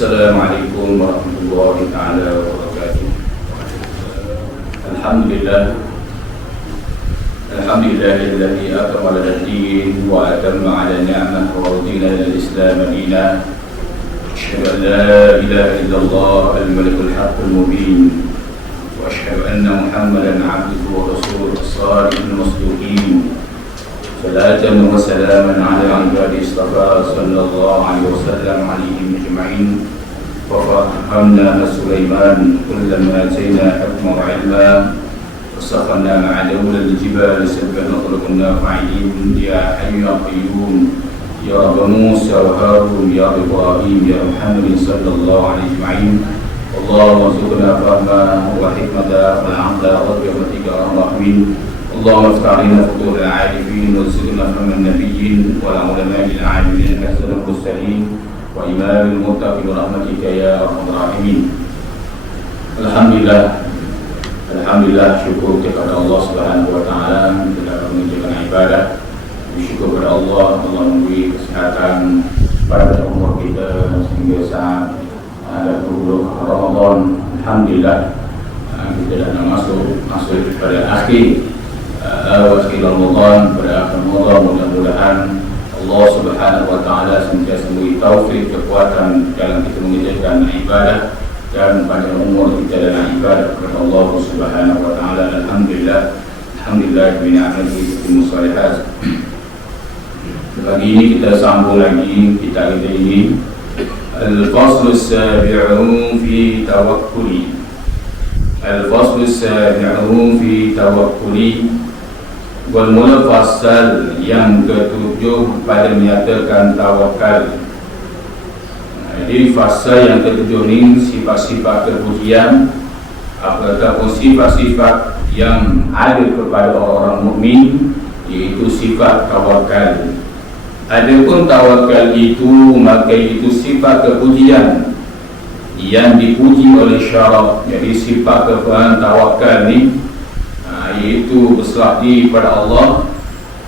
Assalamualaikum warahmatullahi taala wabarakatuh. Alhamdulillahilladzi akmala ad-din wa atamma 'ala ni'mah wa radina al-islam dinan. Asyhadu an la ilaha illallah al-malikul haqqul mubin wa asyhadu anna Muhammadan 'abduhu wa rasuluhu as-sadiqul masduqin. Salatan wa salaman 'ala ibadihi istafa sallallahu alaihi wasallam alaihim ajma'in. Wa fahamna Sulaiman kullama atayna hukman wa 'ilma wasakharna ma'a dawlal jibali sabbahna khulqunna fa'ilin ya hayyu ya qayyum ya Rabb Musa wa Harun ya Ibrahim ya Muhammad sallallahu alaihi wasallam. Allahumma zidna fahma wa hikmata wal 'aqla wa bi'atika ar-rahmin. Allahumma iftah lana futuh al-'arifin wa zidna fahma an-nabiyyin wal 'ulama'i al-'amilin hasan al-mursalin wa imam al-muttaqin wa rahmatika ya arhamar rahimin. Alhamdulillah, syukur kepada Allah Subhanahu wa taala telah menunjukkan ibadah. Syukur kepada Allah memberi kesehatan pada umur kita sehingga saat ada bulan Ramadan. Alhamdulillah, kita dah masuk pada akhir Ramadan, pada akhir Ramadan. Mudah-mudahan Allah Subhanahu wa taala sentiasa memberi taufik, kekuatan dalam kita mengerjakan ibadah dan panjang umur kita dalam ibadah kepada Allah Subhanahu wa taala. Alhamdulillah bi ni'matihi musalihat. Pagi ini kita sambung lagi kita ini Al-Fasl as-Sabi'u fi Tawakkuli. Al-Fasl as-Sabi'u fi Tawakkuli. Bermula fasal yang ketujuh pada menyatakan tawakal. Jadi fasa yang ketujuh ini sifat-sifat kepujian ataupun sifat-sifat yang ada kepada orang mukmin, iaitu sifat tawakal. Adapun tawakal itu, maka itu sifat kepujian yang dipuji oleh syarak. Jadi sifat kepujian tawakal ini iaitu berserah diri pada Allah,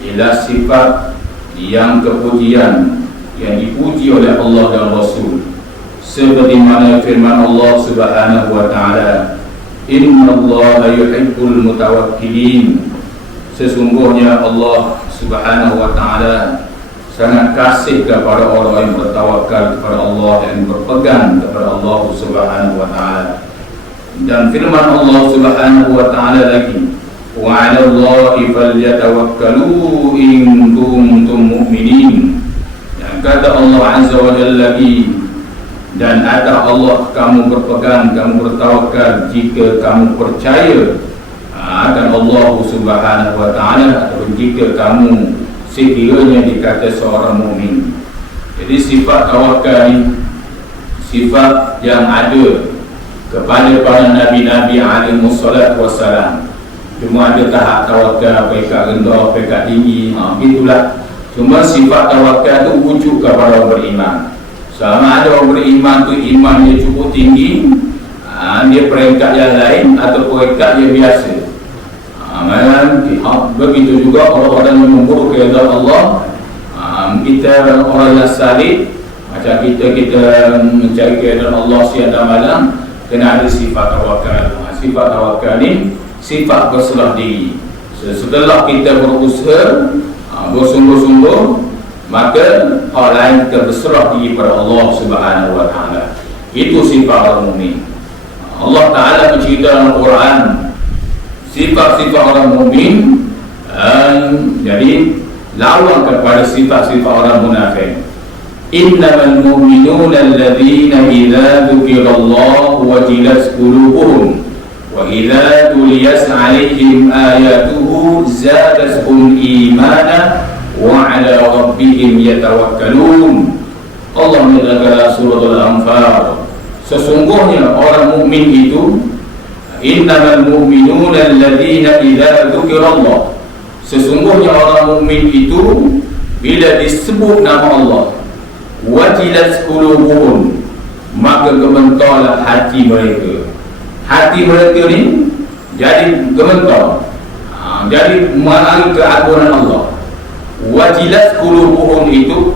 ialah sifat yang kepujian yang dipuji oleh Allah dan Rasul, seperti mana firman Allah Subhanahu wa taala, innallaha yuhibbul mutawakkilin. Sesungguhnya Allah Subhanahu wa taala sangat kasih kepada orang yang bertawakal kepada Allah dan berpegang kepada Allah Subhanahu wa taala. Dan firman Allah Subhanahu wa taala lagi, wa 'alallahi falyatawakkalu in kuntum mu'minin. Kata Allah Azza wa Jalla lagi, dan atas Allah kamu berpegang, kamu bertawakal jika kamu percaya akan Allah Subhanahu wa taala, atau jika kamu sekiranya dikata seorang mukmin. Jadi sifat tawakal ini sifat yang ada kepada para nabi-nabi alaihi wassalatu wassalam. Cuma ada tahap tawakal, peringkat rendah, peringkat tinggi, itulah. Cuma sifat tawakal itu wujud kepada orang beriman. Sama ada orang beriman tu iman dia cukup tinggi, dia peringkat yang lain atau peringkat yang biasa. Begitu juga orang-orang yang memburu kehendak Allah. Kita orang yang salih, macam kita mencari kehendak Allah siang dan malam, kena ada sifat tawakal. Sifat tawakal ni sifat berserah diri. Setelah kita berusaha bersungguh-sungguh, maka orang lain kita berserah diri pada Allah Subhanahu wa taala. Itu sifat orang mukmin. Allah Taala menceritakan dalam Quran sifat-sifat orang mukmin, jadi lawan kepada sifat-sifat orang munafik. Innamal mu'minuna alladzina idza dzukirallahu wajilat qulubuhum wa idza tuliyat 'alaihim ayatuhu zadatuhum imana wa 'ala rabbihim yatawakkalun. Allah menyatakan surah Al-Anfal, sesungguhnya orang mukmin itu, innamal mu'minuna alladzina idza dzukirallah, sesungguhnya orang mukmin itu bila disebut nama Allah, wajilat qulubuhum, maka gemetarlah hati mereka. Hati mereka ni jadi gemetar, jadi mengalami keagungan Allah. Wajilat qulubuhum itu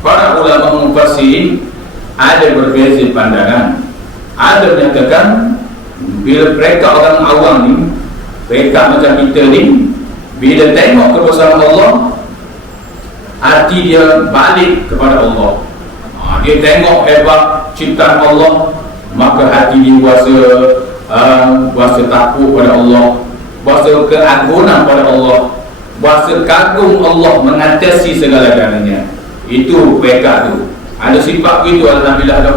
para ulama mufassirin ada berbeza pandangan. Ada menyatakan bila mereka orang awam ni, mereka macam kita ni, bila tengok kebesaran Allah, hati dia balik kepada Allah. Dia tengok hebat ciptaan Allah, maka hati dia berasa takut pada Allah, berasa keagungan pada Allah, berasa kagum Allah mengatasi segala-galanya. Itu mereka tu. Ada sifat begitu, alhamdulillah tu.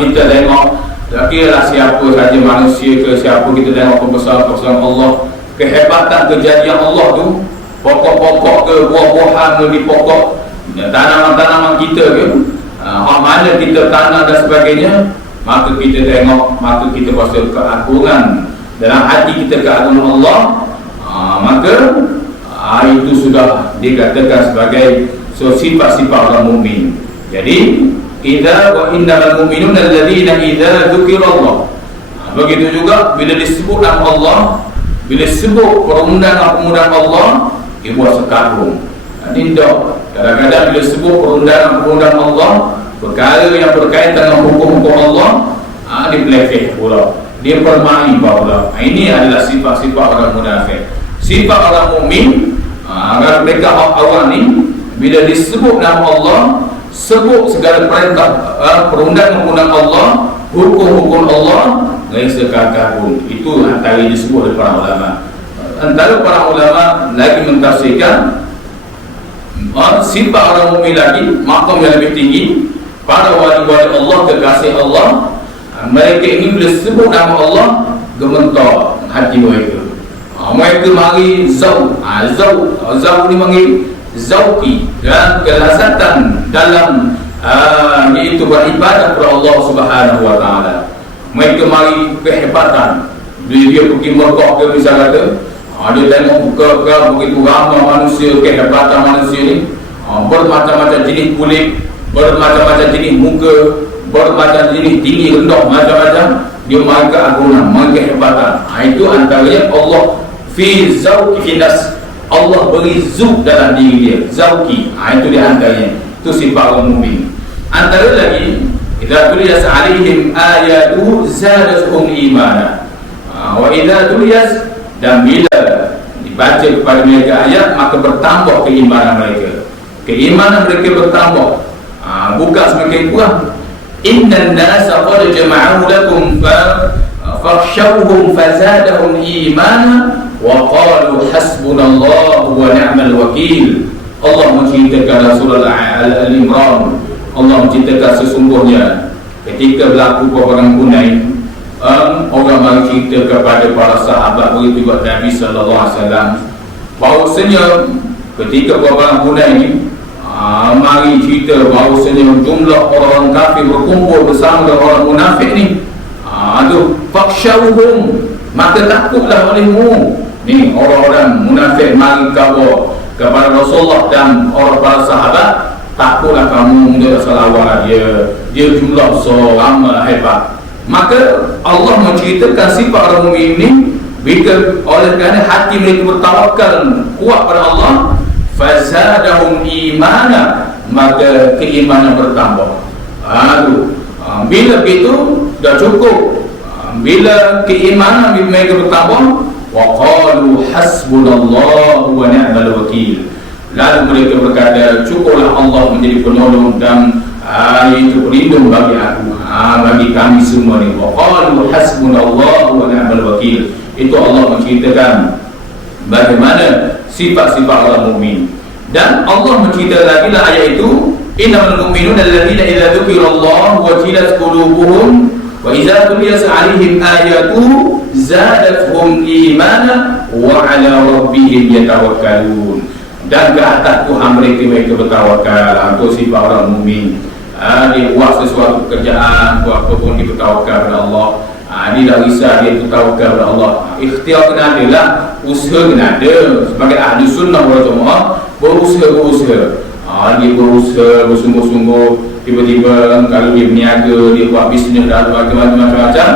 Kita tengok, tak kira lah siapa saja manusia ke siapa, kita tengok kebesaran Allah, kehebatan kejadian Allah tu, pokok-pokok ke, buah-buahan ke di pokok, tanaman-tanaman kita ke, mana kita tanam dan sebagainya, maka kita tengok, maka kita rasa keagungan dalam hati kita, keagungan Allah, maka itu sudah dikatakan sebagai sifat-sifat orang mukmin. Jadi idza wa innamal mu'minuna alladzina idza dzukirallah. Begitu juga bila disebut nama Allah, bila disebut perundangan-perundangan Allah, dia buat sekagum. Tindak kadang-kadang bila sebut perundangan-perundangan Allah, perkara yang berkaitan dengan hukum-hukum Allah, dia pelekeh pula, dia permain pula. Ini adalah sifat-sifat orang munafik. Sifat orang mukmin, agar mereka awal ni, bila disebut nama Allah, sebut segala perintah, perundang-undang Allah, hukum-hukum Allah, mereka kagum. Itu antara yang disebut oleh para ulama. Antara para ulama lagi mentafsirkan sifat orang mukmin lagi, makam yang lebih tinggi, para wali-wali Allah, kekasih Allah, mereka ini bila sebut nama Allah, gementar hati mereka. Mereka mari zau ni mari zauki dan kelazatan dalam iaitu beribadah kepada Allah Subhanahu wa taala. Mereka mari kehebatan. Dia pergi Mekah ke misalnya kata, dia tengok ke begitu ramai manusia, kehebatan manusia ni, bermacam-macam jenis kulit, bermacam-macam jenis muka, bermacam jenis tinggi rendah, macam-macam. Dia mari keagungan, mari kehebatan. Itu antaranya Allah fi zauki nas. Allah beri zuk dalam diri dia, zauki. Itu dia antaranya. Itu sifat orang mukmin. Antara lagi, idza tuliyat alaihim ayatu zadatuhum imana. Wa idza tuliyat, dan bila dibaca kepada mereka ayat, maka bertambah keimanan mereka. Keimanan mereka bertambah, bukan semakin kurang. Innan nasa qad jama'u lakum fakhshawhum fazadahum imana wa qalu hasbunallahu wa ni'mal wakil. Allah menceritakan surah Al-Imran, Allah menceritakan sesungguhnya ketika berlaku peperangan Hunain, orang mari cerita kepada para sahabat, begitu juga Nabi sallallahu alaihi wasallam, bahawasanya ketika peperangan Hunain ini, mari cerita bahawasanya jumlah orang kafir berkumpul bersama dengan orang munafik ni. Fakhshawhum, maka takutlah olehmu. Ni orang-orang munafik mari khabar kepada Rasulullah dan orang para sahabat, takutlah kamu menjadi salawat dia jumlah seorang hebat. Maka Allah menceritakan sifat orang mukmin ini, bila oleh kerana hati mereka bertawakal kuat pada Allah, fazadahum imana, maka keimanan bertambah. Bila begitu dah cukup. Bila keimanan mereka bertambah, wa qalu hasbunallahu wa ni'mal wakil. Lalu mereka berkata, cukuplah Allah menjadi penolong dan itu pelindung bagi aku, bagi kami semua ni. Wa qalu hasbunallahu wa ni'mal wakil. Itu Allah menceritakan bagaimana sifat-sifat orang mukmin. Dan Allah menceritakan lagi lah ayat itu, innamal mu'minuna alladzina idza dzukirallahu wajilat qulubuhum wa idza tuliyat 'alaihim ayatu zadatuhum imana wa 'ala rabbihim yatawakkalun. Dan ke atas Tuhan mereka bertawakal. Itu sifat orang mukmin. Dia buat sesuatu pekerjaan, buat apa pun dia bertawakal kepada Allah. Dia dah risau, dia bertawakal kepada Allah. Ikhtiar kena ada lah, usaha kena ada. Sebagai ahli sunnah wal jamaah, berusaha. Dia berusaha bersungguh-sungguh. Tiba-tiba kalau dia berniaga, dia buat bisnes dan macam-macam,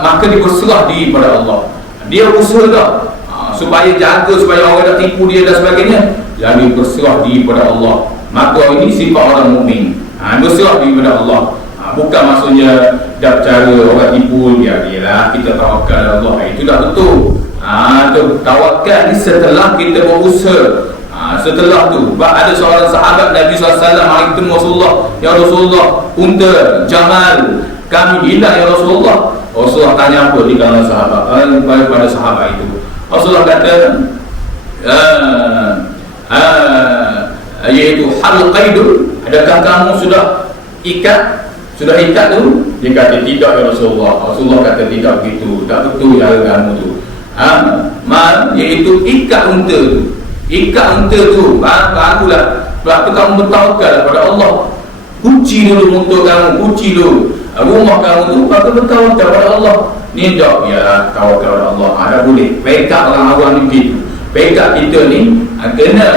maka dia berserah diri pada Allah. Dia usaha dah supaya jaga, supaya orang tak tipu dia dan sebagainya. Jadi berserah diri pada Allah. Maka ini sifat orang mukmin. Berserah diri kepada Allah. Bukan maksudnya dah cara orang tipu dia lah kita tawakal kepada Allah. Itu dah betul. Tawakal ni setelah kita berusaha. Setelah tu ada seorang sahabat Nabi SAW hari ketemu Rasulullah, ya Rasulullah, unta Jamal kami hilang ya Rasulullah. Rasulullah tanya apa di kalangan sahabat, pada sahabat itu. Rasulullah kata iaitu hal qaidul, adakah kamu sudah ikat tu? Dia kata tidak ya Rasulullah. Rasulullah kata tidak begitu, tak betul cara kamu tu. Iaitu ikat unta tu. Ikat unta tu barulah. Sebab tu kamu bertawakal kepada Allah. Kunci dulu untuk kamu, kunci dulu rumah kamu tu, baru bertawakal kepada Allah. Ni tak ya tawakal kepada Allah. Ada boleh. Pekat orang awam ni begitu. Pekat kita ni kena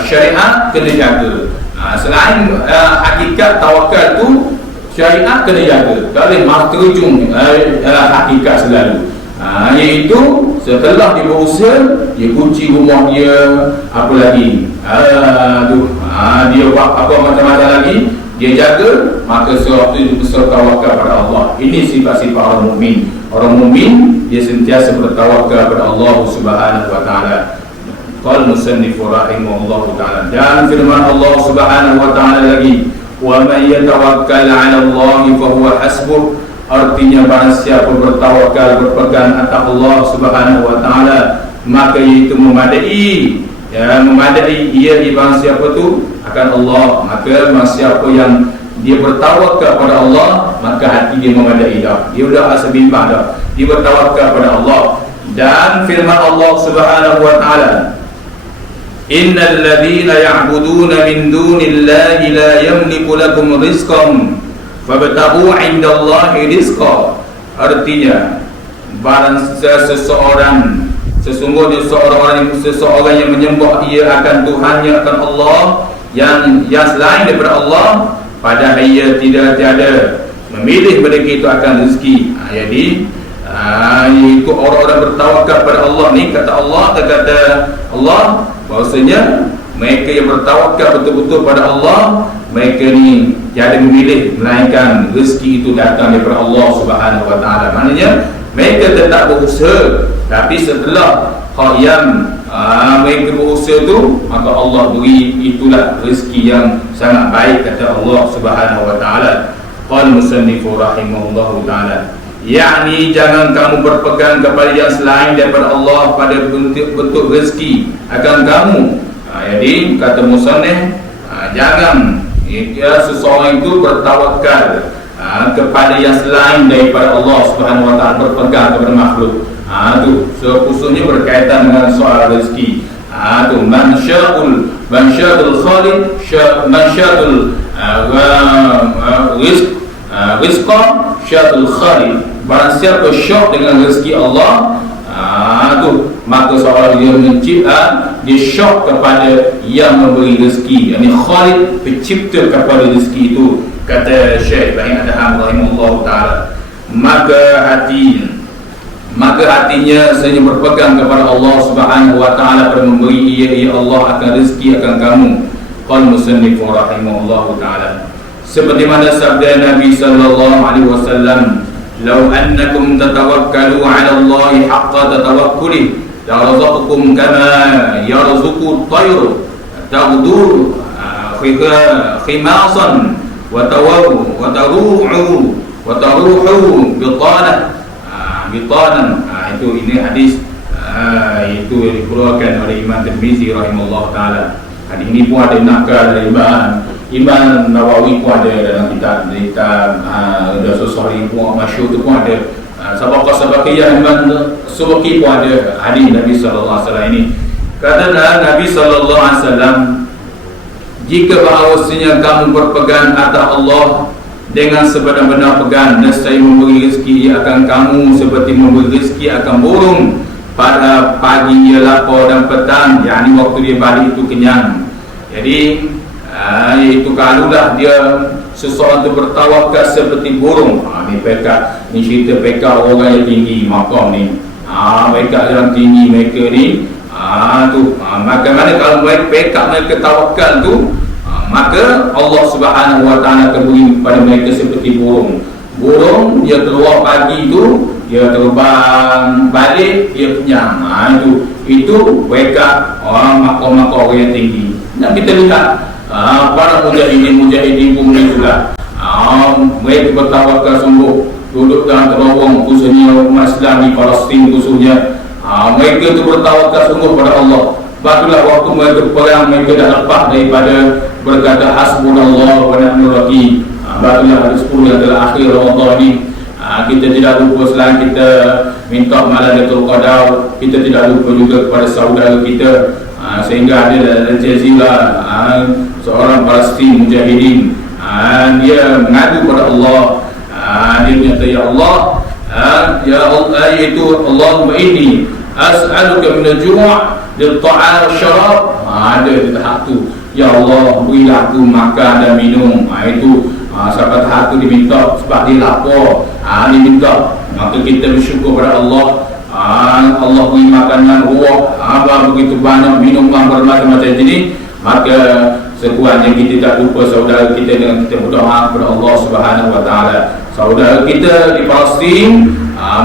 syariat kena jaga. Selain hakikat tawakal tu, syariat kena jaga. Tak boleh terjun hakikat selalu. Iaitu setelah dia berusaha, dia kunci rumah dia, apa lagi dia buat apa macam-macam lagi, dia jaga, maka sesuatu itu besar tawakal kepada Allah. Ini sifat-sifat orang mukmin. Orang mukmin dia sentiasa bertawakal kepada Allah Subhanahu wa taala. Qala musannif rahimahullahu taala, dan firman Allah Subhanahu wa taala lagi, wa may yatawakkal 'ala Allah fa huwa hasbuh. Artinya barang siapa bertawakal, berpegang atas Allah Subhanahu wa taala, maka itu memadai. Memadai ia di barang siapa tu akan Allah. Maka barang siapa yang dia bertawakal kepada Allah, maka hati dia memadai dah. Dia dah rasa bimbang dah. Dia bertawakal kepada Allah. Dan firman Allah Subhanahu wa taala, innal ladzina ya'buduna min dunillahi la yamliku lakum rizqan fabtaghu 'indallahi rizqa. Artinya barang seseorang, sesungguhnya seseorang yang menyembah ia akan Tuhannya, akan Allah yang selain daripada Allah, padahal ia tiada memilih mereka itu akan rezeki. Jadi itu orang-orang bertawakal pada Allah ni, kata Allah bahwasanya mereka yang bertawakal betul-betul pada Allah, mereka ni tiada memilih melainkan rezeki itu datang daripada Allah Subhanahu wa taala. Maknanya mereka tetap berusaha, tapi setelah yang mereka berusaha tu, maka Allah beri itulah rezeki yang sangat baik, kata Allah Subhanahu wa taala. Qala musannif rahimahullahu taala, yakni jangan kamu berpegang kepada yang selain daripada Allah pada bentuk rezeki akan kamu. Jadi kata musannif, jangan seseorang itu bertawakal kepada yang selain daripada Allah Subhanahu wa taala, berpegang kepada makhluk. Khususnya berkaitan dengan soal rezeki. Mansyatul khalid, mansyatul rizqa, syatul khalid. Barang siapa syok dengan rezeki Allah, maka seorang dia mencipta, dia syok kepada yang memberi rezeki. Ini khalid, pencipta kepada rezeki itu, kata Syekh Ibrahim Adham rahimahullah ta'ala. Maka hatinya sebenarnya berpegang kepada Allah Subhanahu wa ta'ala pada memberi ia Allah akan rezeki akan kamu. Qala musannif rahimahullah ta'ala, seperti mana sabda Nabi sallallahu alaihi wasallam, "Lau annakum tatawakkalu 'ala Allah haqqa tatawakkuli la razaqakum kama yarzuqu at-tayr taghdu khimasan wa taruhu bitanan." Itu ini hadis itu dikeluarkan oleh Imam Tirmizi rahimahullah taala. Hadis ini pun ada nakal dari Imam Nawawi pun ada dalam kitab Sahih pun masyhur tu pun ada. Sabaqiyah Imam Subaki pun ada hadis Nabi sallallahu alaihi wasallam ini. Kata Nabi sallallahu alaihi wasallam, jika bahawasanya kamu berpegang atas Allah dengan sebenar-benar pegang, nescaya memberi rezeki akan kamu seperti memberi rezeki akan burung pada pagi ia lapar dan petang, yakni waktu dia balik itu kenyang. Jadi itu kalaulah dia seseorang itu bertawakal seperti burung. Ni pekat, ni cerita pekat orang yang tinggi makam ni. Pekat yang tinggi mereka ni. Maka mana kalau mereka pekat, mereka tawakal tu, Maka Allah Subhanahu wa taala akan beri kepada mereka seperti burung. Burung dia keluar pagi tu, dia terbang balik, dia kenyang. Itu wake up orang makam-makam orang yang tinggi. Dan kita lihat para mujahidin bumi juga, mereka bertawakal sungguh, duduk dalam terowong khususnya umat Islam di Palestin khususnya. Mereka tu bertawakal sungguh pada Allah. Barulah waktu mereka perang, mereka dah lepas daripada berkata hasbunallah wa ni'mal wakil. Barulah hari 10 yang adalah akhir Ramadan ni. Kita tidak lupa selain kita minta Lailatul Qadar, kita tidak lupa juga kepada saudara kita. Sehingga ada Al-Jazeera, seorang Palestin mujahidin, dia mengadu kepada Allah. Dia berkata, ya Allah, iaitu Allahumma inni as'aluka min al-ju' lil-ta'am syarab. Ada di tahap tu, ya Allah, berilah aku makan dan minum. Itu sampai tahap tu diminta sebab dia lapar, diminta. Maka kita bersyukur pada Allah. Allah beri makanan ruah, begitu banyak, minuman bermacam-macam jenis. Maka sekurangnya kita tak lupa saudara kita dengan kita berdoa kepada Allah Subhanahu wa taala. Saudara kita di Palestin,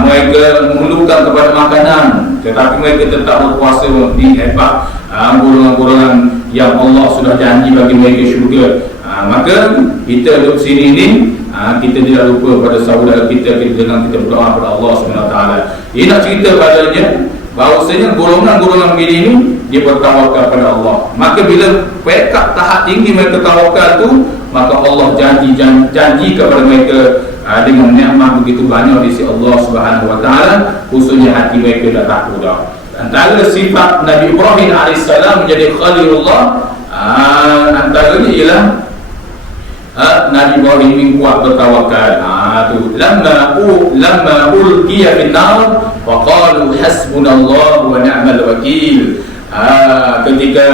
mereka memerlukan kepada makanan, tetapi mereka tetap berpuasa di hebat golongan-golongan yang Allah sudah janji bagi mereka syurga. Maka kita duduk sini ni, kita tidak lupa pada saudara kita dengan kita berdoa kepada Allah Subhanahu wa taala. Dia nak cerita padanya bahawasanya golongan-golongan ini dia bertawakal pada Allah. Maka bila pekat tahap tinggi mereka tawakal tu, maka Allah janji kepada mereka dengan nikmat begitu banyak di sisi Allah Subhanahu wa taala, khususnya hati mereka dah takut dah. Antara sifat Nabi Ibrahim AS menjadi Khalilullah, antaranya ialah Nabi Ibrahim ini kuat bertawakal. Lamma ulqiya fin nar wa qalu hasbunallahu wa ni'mal wakil. Ketika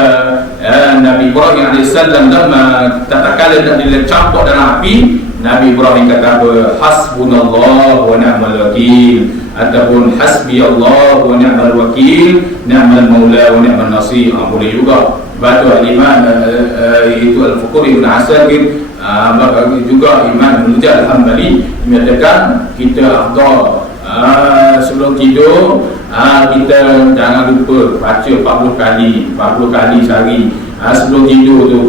Nabi Ibrahim AS tatkala nak dicampur dalam api, Nabi Ibrahim kata apa? Hasbunallahu wa ni'mal wakil, ataupun hasbiyallahu wa ni'mal wakil, ni'mal maula wa ni'mal nasir. Boleh juga batu al-iman itu Al-Fuquri Ibn Asakir, juga Imam Al-Mujah Al-Hambali menyatakan kita afdal sebelum tidur, kita jangan lupa baca 40 kali sehari sebelum tidur tu.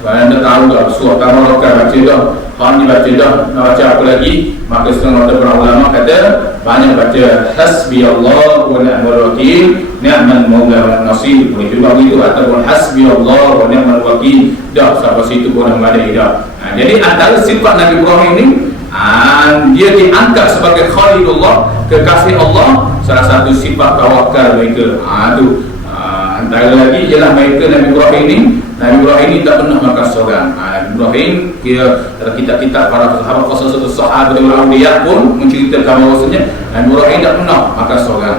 Anda tahu tak surah Tabaraka baca dah, kalau ni baca dah, nak baca apa lagi? Maka setengah para ulama kata banyak baca hasbiyallah wa ni'mal wakil, ni'mal maula wa nasir. Boleh juga begitu, ataupun hasbiyallah wa ni'mal wakil. Dah sampai situ pun memadai dah. Jadi antara sifat Nabi Ibrahim ni, dia diangkat sebagai Khalilullah, kekasih Allah. Salah satu sifat tawakal mereka. Antara lagi ialah mereka Nabi Ibrahim ini tak pernah makan seorang. Nabi Ibrahim, dalam kitab-kitab para sahabat, khusus sahabat dan awliya pun menceritakan bahawasanya Nabi Ibrahim tak pernah makan seorang.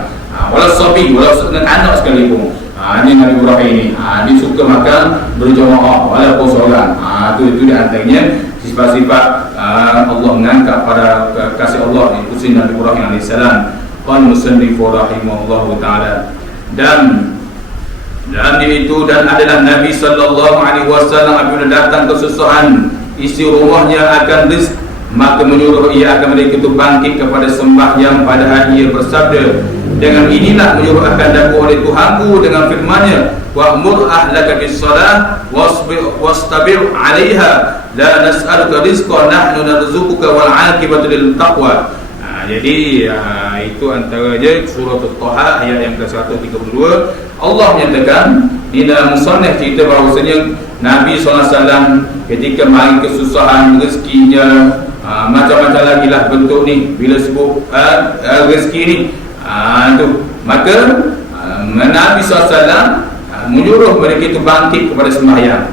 Walau sabi, walau anak sekalipun. Ini Nabi Ibrahim ini, dia suka makan berjamaah walaupun seorang. Itu di antaranya sifat-sifat Allah mengangkat pada kasih Allah di kursi Nabi Ibrahim AS. Qala musannifu rahimahullahu taala. Dan itu adalah Nabi SAW apabila datang kesusahan, isi rumahnya akan rizq, maka menyuruh ia akan mereka itu bangkit kepada sembahyang pada hari ia bersabda, dengan inilah menyuruh akan daku oleh Tuhanku dengan firman-Nya, wa'mur ahlaka bis-shalah wastabir 'alaiha la nas'aluka rizqan nahnu narzuquka wal 'aqibatu lil taqwa. Jadi itu antaranya surah At-Taha ayat yang ke-132. Allah menyatakan di dalam musannaf cerita bahawasanya Nabi SAW ketika mari kesusahan rezekinya, macam-macam lagi lah bentuk ni bila sebut rezeki ni, maka Nabi SAW menyuruh mereka itu bangkit kepada sembahyang,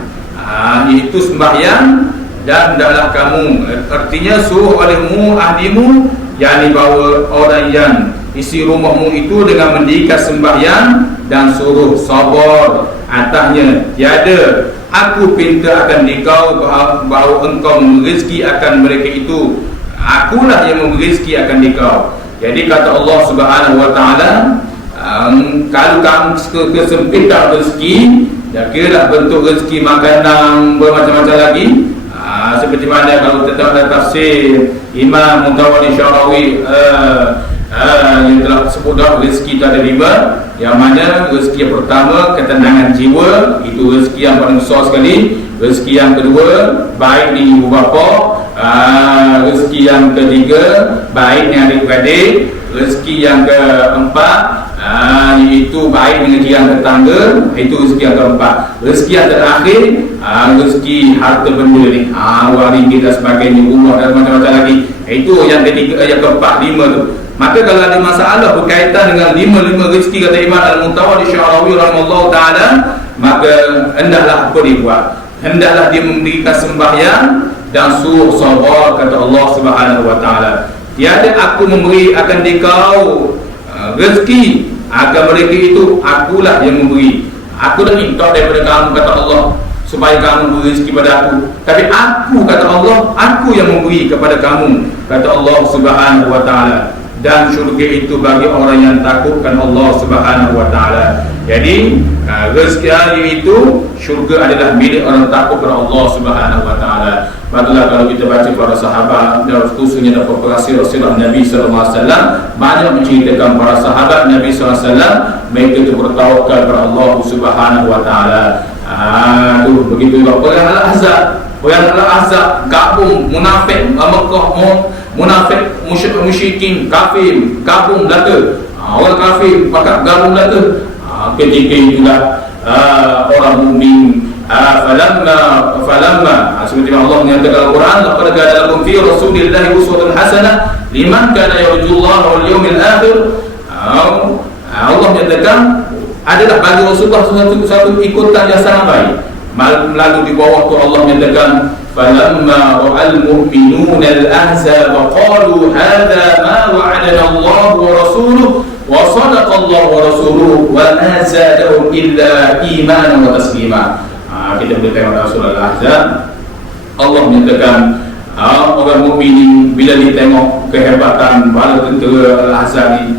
iaitu sembahyang. Dan hendaklah kamu, artinya suruh olehmu ahlimu, yakni bahawa orang yang isi rumahmu itu dengan mendirikan sembahyang dan suruh sabar atasnya. Tiada aku pinta akan dikau bahawa engkau merezeki akan mereka itu, akulah yang merezeki akan dikau. Jadi kata Allah Subhanahu wa taala, kalau kamu kesempitan rezeki, Dan kira bentuk rezeki makanan bermacam-macam lagi. Seperti mana kalau kita ada tafsir Imam Mutawalli Syarawi yang telah sebut dah rezeki itu ada 5, yang mana rezeki yang pertama ketenangan jiwa, itu rezeki yang paling besar sekali. Rezeki yang kedua baik di ibu bapa, rezeki yang ketiga baik dengan adik-beradik, rezeki yang keempat iaitu baik dengan jiran tetangga, itu rezeki yang keempat. Rezeki yang terakhir rezeki harta benda ni, wang ringgit dan sebagainya, rumah dan macam-macam lagi. Itu yang ketiga, yang keempat, 5 tu. Maka kalau ada masalah berkaitan dengan 5 rezeki, kata Imam Al-Mutawalli Syarawi rahimahullah ta'ala, maka hendaklah apa dia buat? Hendaklah dia memberikan sembahyang dan suruh sabar, kata Allah Subhanahu wa ta'ala. Tiada aku memberi akan dikau rezeki, akan mereka itu akulah yang memberi. Aku dah minta daripada kamu, kata Allah, supaya kamu beri rezeki pada aku. Tapi aku, kata Allah, aku yang memberi kepada kamu, kata Allah Subhanahu wa ta'ala. Dan syurga itu bagi orang yang takutkan Allah Subhanahu wa ta'ala. Jadi rezeki hari itu, syurga adalah milik orang takut kepada Allah Subhanahu wa ta'ala. Patutlah kalau kita baca para sahabat, dan khususnya dalam perkara Rasulullah Nabi SAW, banyak menceritakan para sahabat Nabi SAW, mereka itu bertawakal kepada Allah Subhanahu wa ta'ala. Tu begitu juga perang Al-Ahzab. Perang Al-Ahzab, gabung munafik Mekah, munafik musyrikin kafir gabung belaka. Orang kafir pakat gabung belaka. Ketika itulah orang mukmin falamma seperti Allah menyatakan dalam Quran, laqad kana lakum fi rasulillahi uswatun hasanah liman kana yarjullaha wal yawmil akhir. Allah menyatakan adalah bagi Rasulullah satu ikutan yang sangat baik. Lalu di bawah tu Allah menyatakan, falamma ra'al mu'minuna al-ahzab qalu hadha ma wa'adana Allah wa rasuluhu wa sadaqa Allah wa rasuluhu wa ma zadahum illa imanan wa taslima. Kita boleh tengok surah Al-Ahzab. Allah menyatakan orang mukminin bila ditengok kehebatan bala tentera Al-Ahzab ni,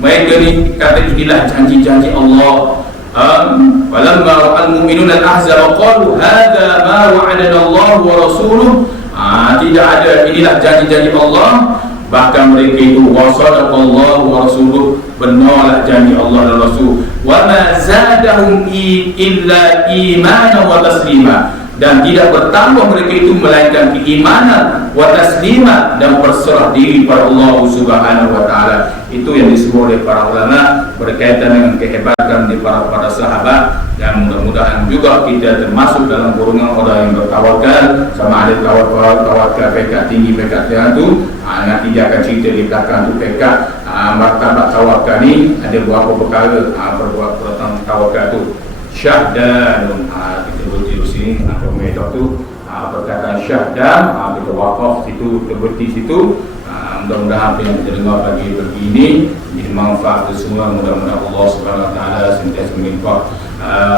mereka ni kata inilah janji-janji Allah. Walamma ra'al mu'minuna al-ahzab qalu hadha ma wa'adana Allah wa rasuluhu. Tidak ada, inilah janji-janji Allah. Bahkan mereka itu wasadaqallahu wa rasuluhu, benarlah janji Allah dan Rasul. Wa ma zadahum illa imanan wa taslima, dan tidak bertambah mereka itu melainkan keimanan wa taslima, dan berserah diri pada Allah Subhanahu wa ta'ala. Itu yang disebut oleh para ulama berkaitan dengan kehebatan di para sahabat. Dan mudah-mudahan juga kita termasuk dalam golongan orang yang bertawakal. Sama ada tawakal pekat tinggi, pekat rendah. Nanti dia akan cerita di belakang tu pekat martabat tawakal ni ada beberapa perkara perbuatan tawakal tu. Syahdan, kita berhenti di sini komentar tu perkataan syahdan, kita wakaf situ, kita berhenti situ. Mudah-mudahan apa yang kita dengar pagi ini jadi manfaat untuk semua. Mudah-mudahan Allah Subhanahu wa ta'ala sentiasa melimpah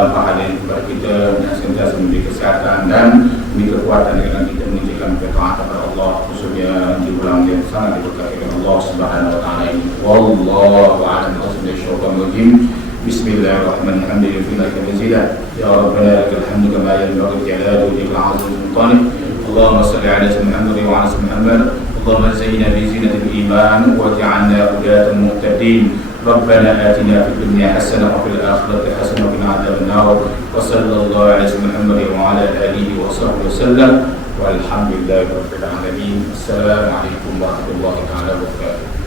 pahala kepada kita, dan sentiasa memberi kesihatan dan memberi kekuatan dengan kita menunjukkan ketaatan kepada Allah, khususnya di bulan yang sangat diberkati oleh Allah Subhanahu wa ta'ala ini. Wallahu a'lam bishawab. Bismillahirrahmanirrahim. Ya Rabbana lakal hamdu kama yanbaghi li jalali wajhika al-'azim al-mutanib. Allahumma salli ala sayyidina Muhammad wa ala sayyidina Muhammad. اللهم زينا بزينة الإيمان واجعلنا هداة مهتدين. ربنا آتنا في الدنيا حسنة وفي الآخرة حسنة وقنا عذاب النار. وصلى الله على سيدنا محمد وعلى آله وصحبه وسلم والحمد لله رب العالمين. السلام عليكم ورحمة الله تعالى وبركاته.